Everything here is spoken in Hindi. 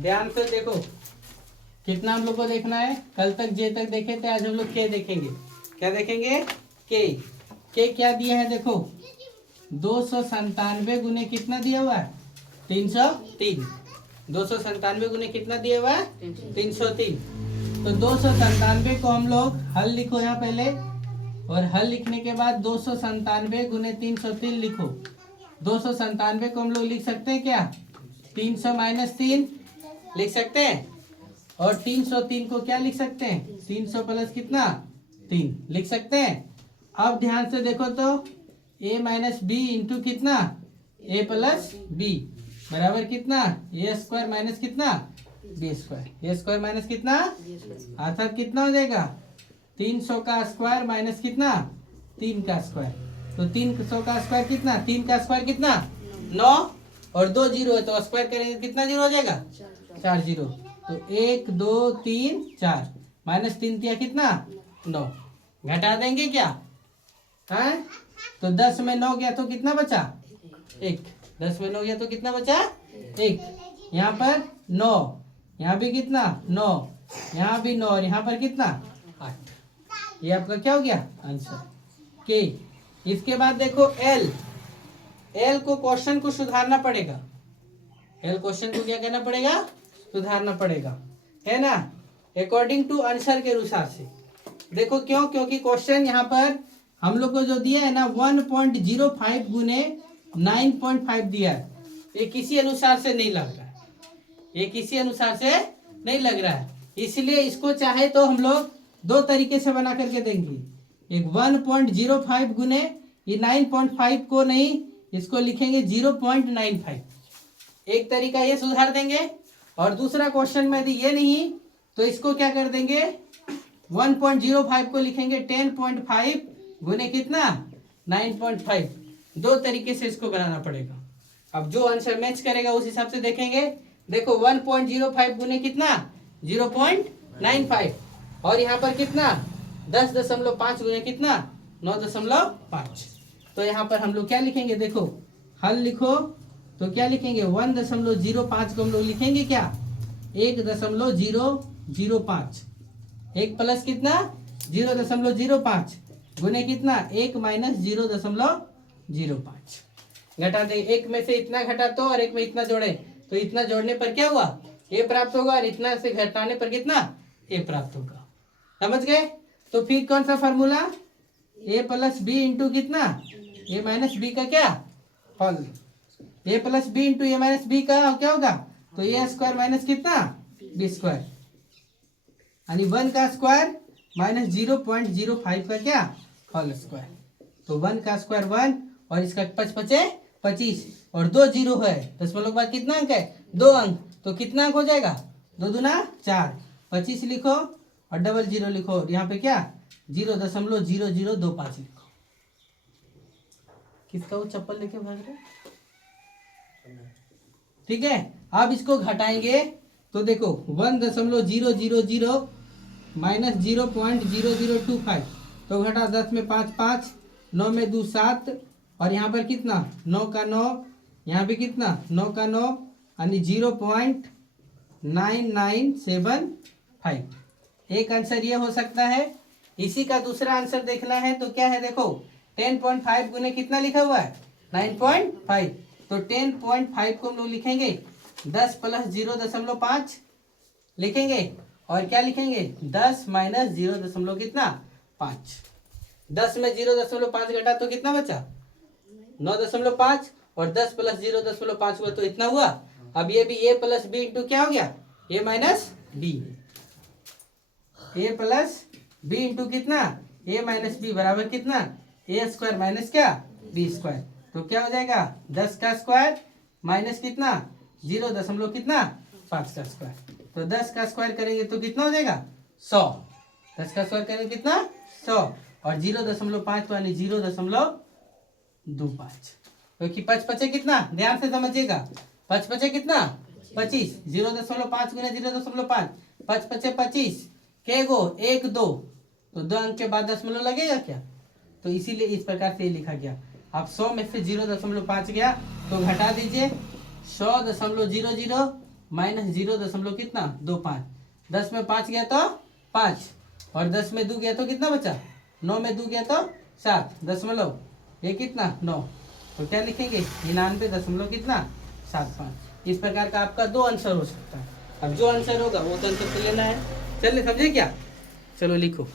ध्यान से देखो कितना हम लोग को देखना है। कल तक जे तक देखे थे, आज हम लोग के देखेंगे। क्या देखेंगे? के क्या दिया है देखो, 297 गुने कितना दिया हुआ है? 303। 297 गुने कितना दिया हुआ है? 303। तो 297 को हम लोग हल लिखो यहाँ पहले, और हल लिखने के बाद 297 गुने 303 लिखो। 297 को हम लोग लिख सकते हैं क्या? 300 माइनस 3 लिख सकते हैं, और 303 को क्या लिख सकते हैं? 300 प्लस कितना? 3 लिख सकते हैं। अब ध्यान से देखो तो a माइनस बी इंटू कितना? a प्लस बी बराबर कितना? ए स्क्वायर माइनस कितना? B square. A square minus कितना? अर्थात कितना हो जाएगा? 300 का स्क्वायर माइनस कितना? 3 का स्क्वायर। तो 300 का स्क्वायर कितना? 3 का स्क्वायर कितना? 9, और 2 जीरो है तो स्क्वायर करेंगे कितना जीरो हो जाएगा? 4 जीरो। तो 1 2 3 4 माइनस 3 दिया कितना? 9। घटा देंगे क्या? हाँ, तो 10 में 9 गया तो कितना बचा? 1। 10 में 9 गया तो कितना बचा? 1। यहाँ पर 9, यहाँ भी कितना? 9, यहाँ भी 9, और यहाँ पर कितना? 8। ये आपका क्या हो गया? आंसर के। इसके बाद देखो एल को क्वेश्चन को सुधारना पड़ेगा। एल क्वेश्चन को क्या करना पड़ेगा? सुधारना पड़ेगा, है ना, अकॉर्डिंग टू आंसर के अनुसार से। देखो क्यों? क्योंकि क्वेश्चन यहाँ पर हम लोग को जो दिया है ना 1.05 गुने 9.5 दिया है, ये किसी अनुसार से नहीं लग रहा है, ये किसी अनुसार से नहीं लग रहा है। इसलिए इसको चाहे तो हम लोग दो तरीके से बना करके देंगे। एक 1.05 गुने ये 9.5 को नहीं, इसको लिखेंगे 0.95। एक तरीका ये सुधार देंगे, और दूसरा क्वेश्चन में यदि ये नहीं तो इसको क्या कर देंगे? 1.05 को लिखेंगे 10.5 गुने कितना? 9.5। दो तरीके से इसको बनाना पड़ेगा। अब जो आंसर मैच करेगा उस हिसाब से देखेंगे। देखो 1.05 गुने कितना? 0.95, और यहाँ पर कितना? 10.5 गुने कितना? 9.5। तो यहाँ पर हम लोग क्या लिखेंगे? देखो हल लिखो तो क्या लिखेंगे? 1.05 को हम लोग लिखेंगे क्या? 1.005। 1 प्लस कितना? 0.05 गुने कितना? 1 माइनस 0.05। घटा दे, एक में से इतना घटा तो और एक में इतना जोड़े तो इतना जोड़ने पर क्या हुआ? ए प्राप्त होगा, और इतना से घटाने पर कितना? ए प्राप्त होगा। समझ गए? तो फिर कौन सा फॉर्मूला? ए प्लस बी इंटू कितना? ए माइनस बी का क्या हल? ए प्लस बी इंटू ए माइनस बी का क्या होगा? तो ए स्क्वायर माइनस कितना? बी स्क्वायर, यानी 1 का स्क्वायर माइनस 0.05 का क्या होल स्क्वायर। तो 1 का स्क्वायर 1, और इसका 5 पचे 25, और 2 जीरो है, 10 के बाद कितना अंक है? 2 अंक। तो कितना अंक हो जाएगा? 2 दूना 4। 25 लिखो और डबल जीरो लिखो, और यहाँ पे क्या? 0.0025 लिखो। किसका वो चप्पल लेके भाग रहे? ठीक है, अब इसको घटाएंगे तो देखो 1.000 माइनस 0.0025, तो घटा 10 में 5 5, 9 में 2 7, और यहाँ पर कितना? 9 का 9, यहाँ भी कितना? 9 का 9, यानी 0.9975। एक आंसर ये हो सकता है। इसी का दूसरा आंसर देखना है तो क्या है? देखो 10.5 गुने कितना लिखा हुआ है? 9.5। तो 10.5 को हम लोग लिखेंगे 10 प्लस 0.5 लिखेंगे, और क्या लिखेंगे? 10 माइनस 0 कितना? 5। 10 में 0.5 घटा तो कितना बचा? 9.5, और 10 प्लस 0.5 हुआ तो इतना हुआ। अब ये भी ए प्लस बी इंटू क्या हो गया? A minus B. A plus B into कितना? ए माइनस बी बराबर कितना? ए स्क्वायर माइनस क्या? B square. तो क्या हो जाएगा? 10 का स्क्वायर माइनस कितना? 0 कितना? 5 का स्क्वायर। तो 10 का स्क्वायर करेंगे तो कितना हो जाएगा? 100। 10 का स्क्वायर करेंगे कितना? 100, और 0.5 तो यानी 0.25, क्योंकि 5 पचे कितना? ध्यान से समझिएगा, 5 पचे कितना? 25। 0.5 गुने 0.5, 5 पचे 25, के गो 1 2, तो 2 अंक के बाद दशमलव लगेगा क्या? तो इसीलिए इस प्रकार से ये लिखा गया। अब 100 में से 0.5 गया तो घटा दीजिए, 100.00 माइनस 0 कितना 25। 10 में 5 गया तो 5, और 10 में 2 गया तो कितना बचा, 9 में 2 गया तो 7, दशमलव ये कितना 9। तो क्या लिखेंगे 99 कितना 75। इस प्रकार का आपका 2 आंसर हो सकता है। अब जो आंसर होगा वो तो आंसर तो लेना है। चलिए समझे क्या, चलो लिखो।